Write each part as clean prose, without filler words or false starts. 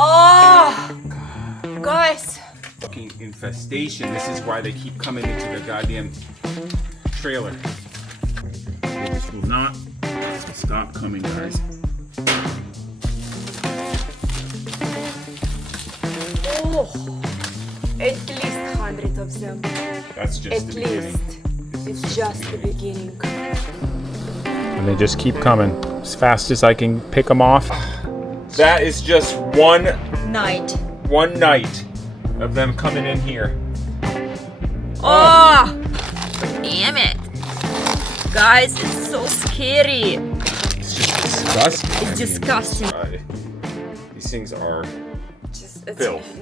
Oh, guys. Fucking infestation. This is why they keep coming into the goddamn trailer. They just will not stop coming, guys. Oh, at least 100 of them. That's just the beginning. It's just the beginning. And they just keep coming as fast as I can pick them off. That is just one night of them coming in here. Oh, damn it. Guys, it's so scary. It's just disgusting. It's disgusting. These things are It's filth.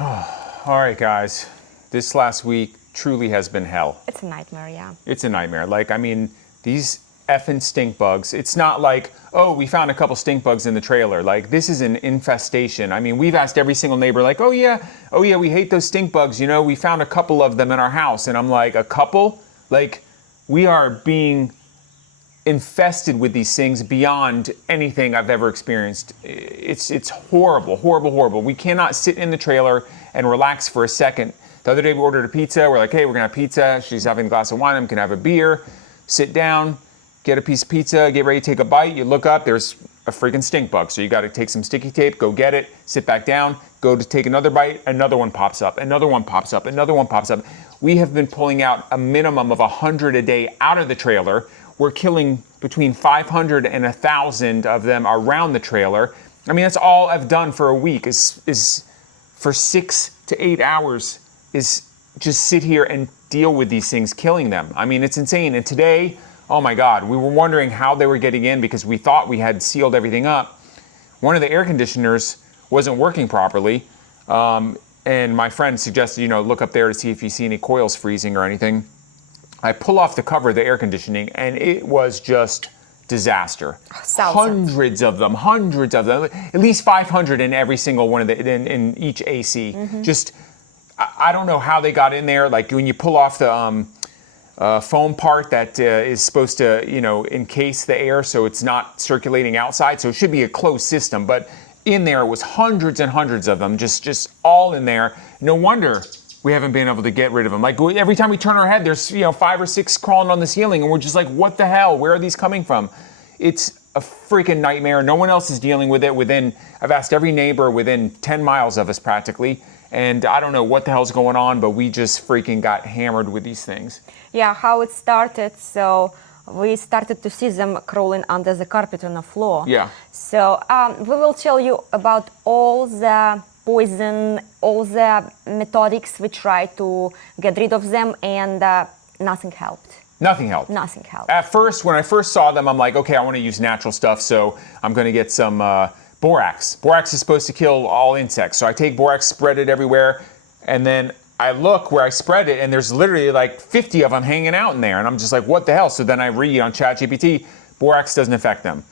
All right, guys. This last week truly has been hell. It's a nightmare, yeah. It's a nightmare. Like, I mean, these effing stink bugs. It's not like, oh, we found a couple stink bugs in the trailer. Like, this is an infestation. I mean, we've asked every single neighbor, like, oh yeah, we hate those stink bugs. You know, we found a couple of them in our house. And I'm like, a couple? Like, we are being infested with these things beyond anything I've ever experienced. It's horrible, horrible, horrible. We cannot sit in the trailer and relax for a second. The other day we ordered a pizza. We're like, hey, we're gonna have pizza. She's having a glass of wine. I'm gonna have a beer. Sit down, get a piece of pizza, get ready to take a bite. You look up, there's a freaking stink bug. So you gotta take some sticky tape, go get it, sit back down, go to take another bite, another one pops up, another one pops up, another one pops up. We have been pulling out a minimum of 100 a day out of the trailer. We're killing between 500 and 1,000 of them around the trailer. I mean, that's all I've done for a week is for 6 to 8 hours is just sit here and deal with these things, killing them. I mean, it's insane. And today, oh my God, we were wondering how they were getting in because we thought we had sealed everything up. One of the air conditioners wasn't working properly. And my friend suggested, you know, look up there to see if you see any coils freezing or anything. I pull off the cover of the air conditioning and it was just disaster. Hundreds of them, at least 500 in every single one of the, in each AC. Just, I don't know how they got in there. Like when you pull off the foam part that is supposed to, you know, encase the air so it's not circulating outside. So it should be a closed system, but in there was hundreds and hundreds of them, just all in there. No wonder we haven't been able to get rid of them. Like every time we turn our head, there's 5 or 6 crawling on the ceiling, and we're just like, what the hell? Where are these coming from? It's a freaking nightmare. No one else is dealing with it. I've asked every neighbor within 10 miles of us practically, and I don't know what the hell's going on, but we just freaking got hammered with these things. Yeah, how it started. So we started to see them crawling under the carpet on the floor. Yeah. So we will tell you about all the poison, all the methodics we tried to get rid of them, and nothing helped. Nothing helped. Nothing helped. At first, when I first saw them, I'm like, okay, I want to use natural stuff, so I'm going to get some borax. Borax is supposed to kill all insects. So I take borax, spread it everywhere, and then I look where I spread it, and there's literally like 50 of them hanging out in there, and I'm just like, what the hell? So then I read on ChatGPT, borax doesn't affect them.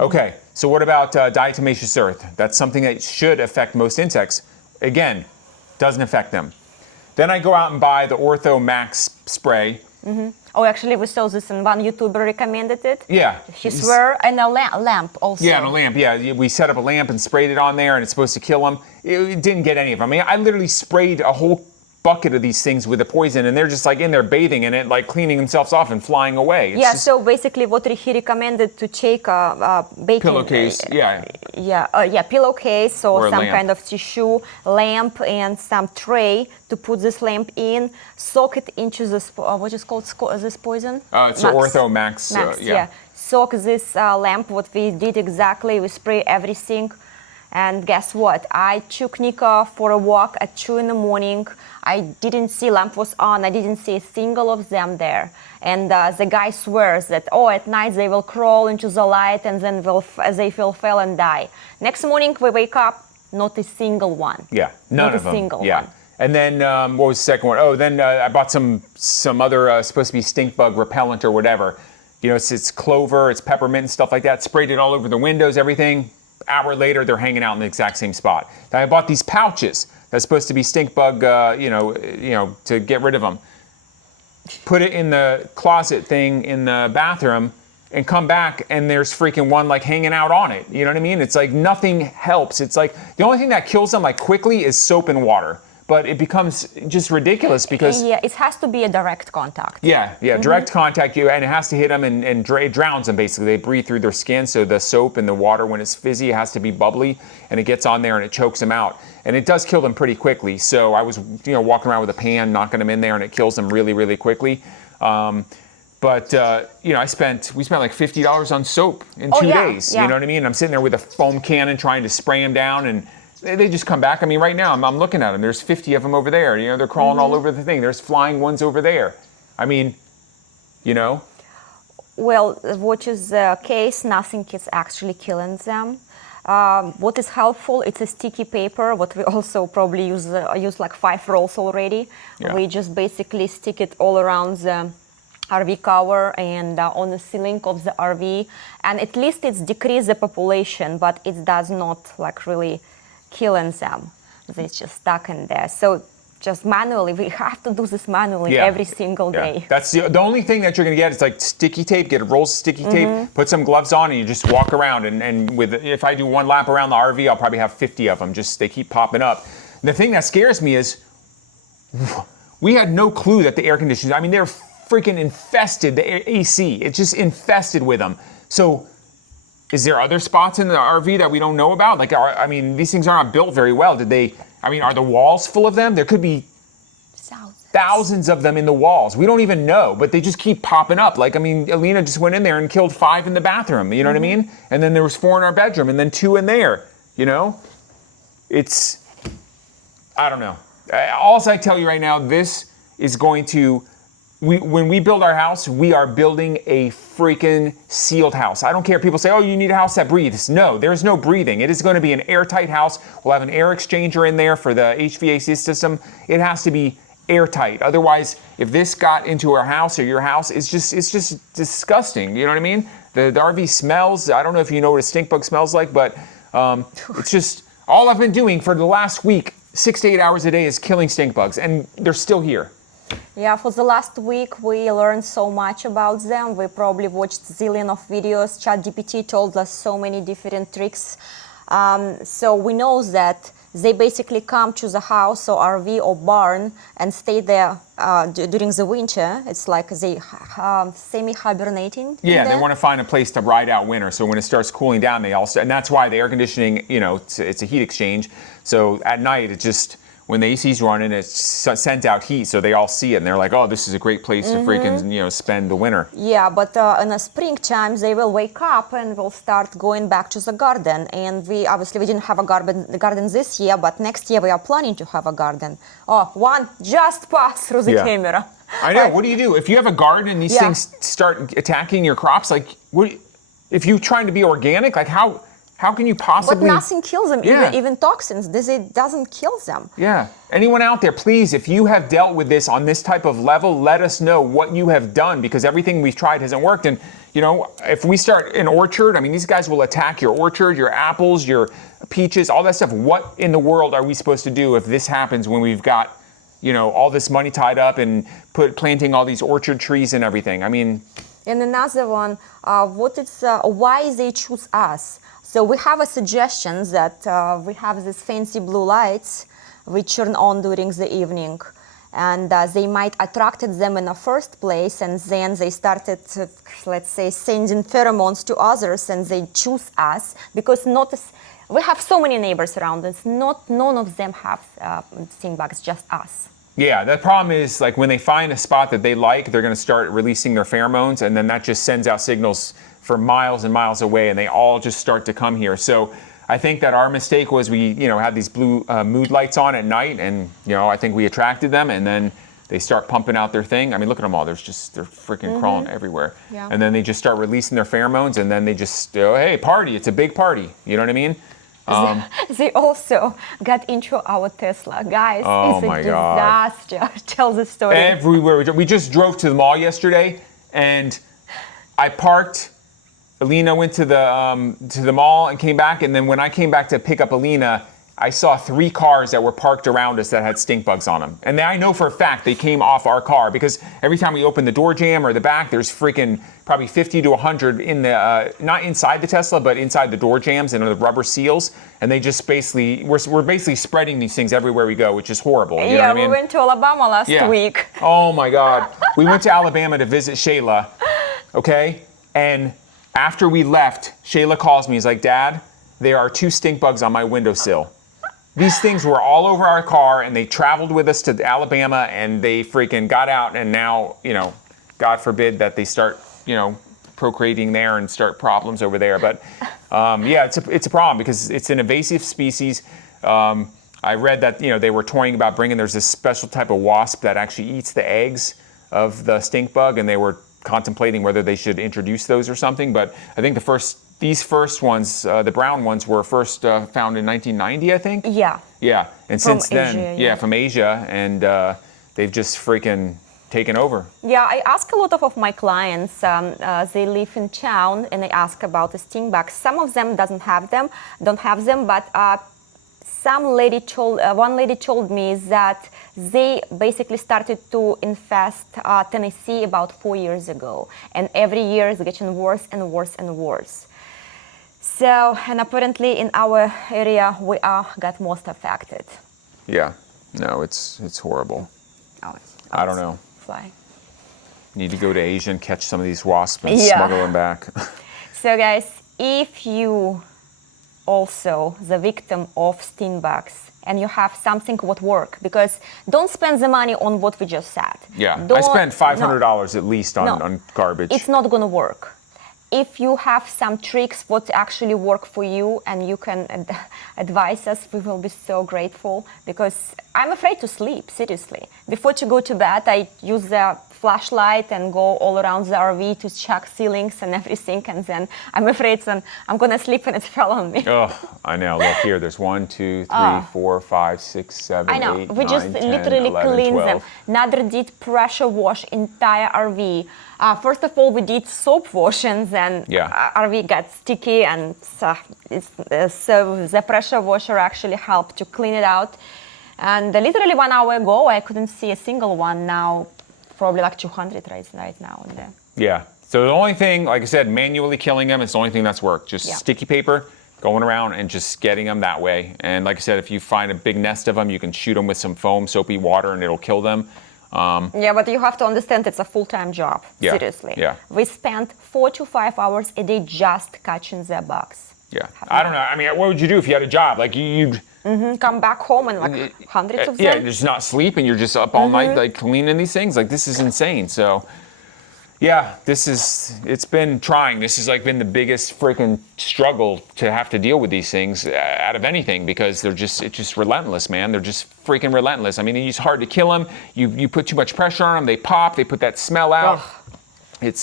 Okay, so what about diatomaceous earth? That's something that should affect most insects. Again, doesn't affect them. Then I go out and buy the Ortho Max spray. Oh, actually, we saw this, and one YouTuber recommended it. Yeah. He swore, and a lamp also. Yeah, and a lamp. Yeah, we set up a lamp and sprayed it on there, and it's supposed to kill them. It didn't get any of them. I mean, I literally sprayed a whole bucket of these things with the poison, and they're just like in there bathing in it, like cleaning themselves off and flying away. It's just so basically what he recommended to take a baking pillowcase, pillowcase or some lamp. kind of tissue, lamp, and some tray to put this lamp in, soak it into this what is called this poison? It's Ortho Max. Soak this lamp. What we did exactly, we spray everything. And guess what? I took Nika for a walk at 2 in the morning. I didn't see lamp was on. I didn't see a single of them there. And the guy swears that, at night they will crawl into the light and then they will fall and die. Next morning we wake up, not a single one. Yeah, none of them. Not a single one. And then what was the second one? Oh, then I bought some other supposed to be stink bug repellent or whatever. You know, it's clover, it's peppermint and stuff like that. Sprayed it all over the windows, everything. Hour later, they're hanging out in the exact same spot. Then I bought these pouches that's supposed to be stink bug, to get rid of them. Put it in the closet thing in the bathroom, and come back and there's freaking one like hanging out on it. You know what I mean? It's like nothing helps. It's like the only thing that kills them like quickly is soap and water. But it becomes just ridiculous because it has to be a direct contact. Direct contact, and it has to hit them and it drowns them basically. They breathe through their skin, so the soap and the water, when it's fizzy, it has to be bubbly, and it gets on there and it chokes them out. And it does kill them pretty quickly. So I was, walking around with a pan, knocking them in there, and it kills them really, really quickly. But we spent like $50 on soap in 2 days. Yeah. You know what I mean? I'm sitting there with a foam cannon trying to spray them down, and they just come back. I mean, right now I'm looking at them. There's 50 of them over there. They're crawling all over the thing. There's flying ones over there. I mean, Well, what is the case? Nothing is actually killing them. What is helpful? It's a sticky paper. What we also probably use like 5 rolls already. Yeah. We just basically stick it all around the RV cover and on the ceiling of the RV, and at least it's decreased the population, but it does not like really killing them. They're just stuck in there. So just manually, we have to do this manually every single day. That's the only thing that you're gonna get is like sticky tape. Get rolls of sticky tape, put some gloves on, and you just walk around. And if I do one lap around the RV, I'll probably have 50 of them. They keep popping up. The thing that scares me is we had no clue that the air conditioners. I mean, they're freaking infested. The AC, it's just infested with them. So. Is there other spots in the RV that we don't know about? These things aren't built very well. Are the walls full of them? There could be thousands of them in the walls. We don't even know, but they just keep popping up. Alina just went in there and killed 5 in the bathroom. You know what I mean? And then there was 4 in our bedroom, and then 2 in there. I don't know. All I tell you right now, this is going to. When we build our house, we are building a freaking sealed house. I don't care if people say, oh, you need a house that breathes. No, there's no breathing. It is going to be an airtight house. We'll have an air exchanger in there for the HVAC system. It has to be airtight. Otherwise, if this got into our house or your house, it's just disgusting. You know what I mean? The RV smells. I don't know if you know what a stink bug smells like, but it's just all I've been doing for the last week, 6 to 8 hours a day, is killing stink bugs, and they're still here. Yeah, for the last week we learned so much about them. We probably watched zillion of videos. ChatGPT told us so many different tricks. So we know that they basically come to the house or RV or barn and stay there during the winter. It's like they semi-hibernating. Yeah, they want to find a place to ride out winter. So when it starts cooling down, and that's why the air conditioning, it's a heat exchange. So at night, it just. When the AC's running, it sends out heat, so they all see it, and they're like, "Oh, this is a great place to freaking, spend the winter." Yeah, but in the springtime, they will wake up and will start going back to the garden. And we didn't have a garden this year, but next year we are planning to have a garden. Oh, one just passed through the camera. I know. What do you do if you have a garden and these things start attacking your crops? If you're trying to be organic, how can you possibly? But nothing kills them, even toxins. It doesn't kill them. Yeah. Anyone out there, please, if you have dealt with this on this type of level, let us know what you have done, because everything we've tried hasn't worked. And, if we start an orchard, these guys will attack your orchard, your apples, your peaches, all that stuff. What in the world are we supposed to do if this happens when we've got, all this money tied up and planting all these orchard trees and everything? And another one, why they choose us? So we have a suggestion that we have these fancy blue lights which turn on during the evening, and they might attracted them in the first place, and then they started, let's say, sending pheromones to others, and they choose us because we have so many neighbors around us. None of them have stink bugs, just us. Yeah, the problem is when they find a spot that they like, they're going to start releasing their pheromones, and then that just sends out signals for miles and miles away, and they all just start to come here. So I think that our mistake was we, had these blue mood lights on at night, and I think we attracted them, and then they start pumping out their thing. Look at them all. They're freaking crawling everywhere. Yeah. And then they just start releasing their pheromones, and then they just hey, party! It's a big party. You know what I mean? They also got into our Tesla. Guys, it's a disaster. God. Tell the story. Everywhere. We just drove to the mall yesterday, and I parked. Alina went to the mall and came back, and then when I came back to pick up Alina, I saw 3 cars that were parked around us that had stink bugs on them. And I know for a fact they came off our car because every time we open the door jamb or the back, there's freaking probably 50 to 100 in the, not inside the Tesla, but inside the door jambs and the rubber seals. And they just basically, we're basically spreading these things everywhere we go, which is horrible. You know what I mean? We went to Alabama last week. Oh my God. We went to Alabama to visit Shayla, okay? And after we left, Shayla calls me. He's like, Dad, there are 2 stink bugs on my windowsill. These things were all over our car, and they traveled with us to Alabama, and they freaking got out, and now, you know, God forbid that they start, you know, procreating there and start problems over there. But yeah, it's a problem because it's an invasive species. I read that, you know, they were toying about bringing, there's this special type of wasp that actually eats the eggs of the stink bug, and they were contemplating whether they should introduce those or something. But I think these first ones, the brown ones, were first found in 1990, I think. Yeah. Yeah, and From since then, Asia, from Asia, and they've just freaking taken over. Yeah, I ask a lot of my clients. They live in town, and I ask about the stink bugs. Some of them don't have them, but one lady told me that they basically started to infest Tennessee about 4 years ago, and every year it's getting worse and worse and worse. So, and apparently in our area we got most affected. Yeah, no, it's horrible. I don't know. Fly. Need to go to Asia and catch some of these wasps and smuggle them back. So guys, if you also the victim of stink bugs and you have something what work, because don't spend the money on what we just said. Yeah, I spent $500 at least on garbage. It's not gonna work. If you have some tricks what actually work for you and you can advise us, we will be so grateful, because I'm afraid to sleep, seriously. Before to go to bed, I use the flashlight and go all around the RV to check ceilings and everything, and then I'm afraid I'm gonna sleep and it fell on me. Oh, I know. Look here, there's 1, 2, 3, 4, 5, 6, 7, I know. 8, We 9, just 10, literally 11, clean 12. them. Neither did pressure wash entire RV. First of all, we did soap wash, and then RV got sticky, and so the pressure washer actually helped to clean it out. And literally 1 hour ago, I couldn't see a single one. Now, probably like 200 right now in there. Yeah. So the only thing, like I said, manually killing them is the only thing that's worked. Just sticky paper, going around and just getting them that way. And like I said, if you find a big nest of them, you can shoot them with some foam, soapy water, and it'll kill them. Yeah, but you have to understand it's a full-time job, seriously. Yeah. We spend 4 to 5 hours a day just catching the bugs. Yeah. I don't know. I mean, what would you do if you had a job? Like you'd come back home and like hundreds of them. Yeah, just not sleep, and you're just up all night like cleaning these things. Like, this is insane. So yeah, it's been trying. This has like been the biggest freaking struggle to have to deal with these things out of anything, because it's just relentless, man. They're just freaking relentless. I mean, it's hard to kill them. You put too much pressure on them, they pop, they put that smell out. It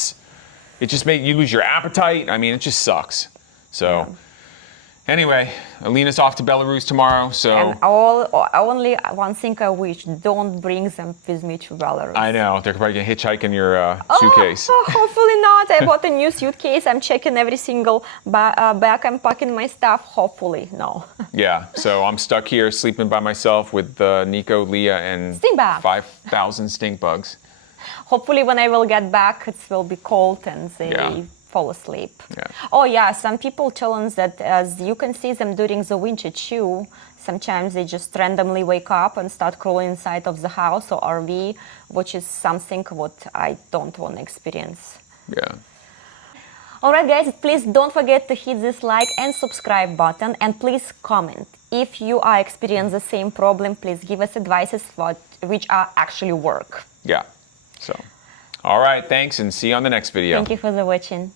just makes you lose your appetite. I mean, it just sucks. So anyway, Alina's off to Belarus tomorrow, so... And only one thing I wish, don't bring them with me to Belarus. I know, they're probably going to hitchhike in your suitcase. Hopefully not. I bought a new suitcase. I'm checking every single bag. I'm packing my stuff. Hopefully, no. Yeah, so I'm stuck here sleeping by myself with Nico, Leah, and 5,000 stink bugs. Hopefully when I will get back, it will be cold and they fall asleep. Yeah. Oh yeah, some people tell us that as you can see them during the winter too, sometimes they just randomly wake up and start crawling inside of the house or RV, which is something what I don't want to experience. Yeah. Alright guys, please don't forget to hit this like and subscribe button, and please comment. If you are experiencing the same problem, please give us advices which are actually work. Yeah. So, all right, thanks, and see you on the next video. Thank you for watching.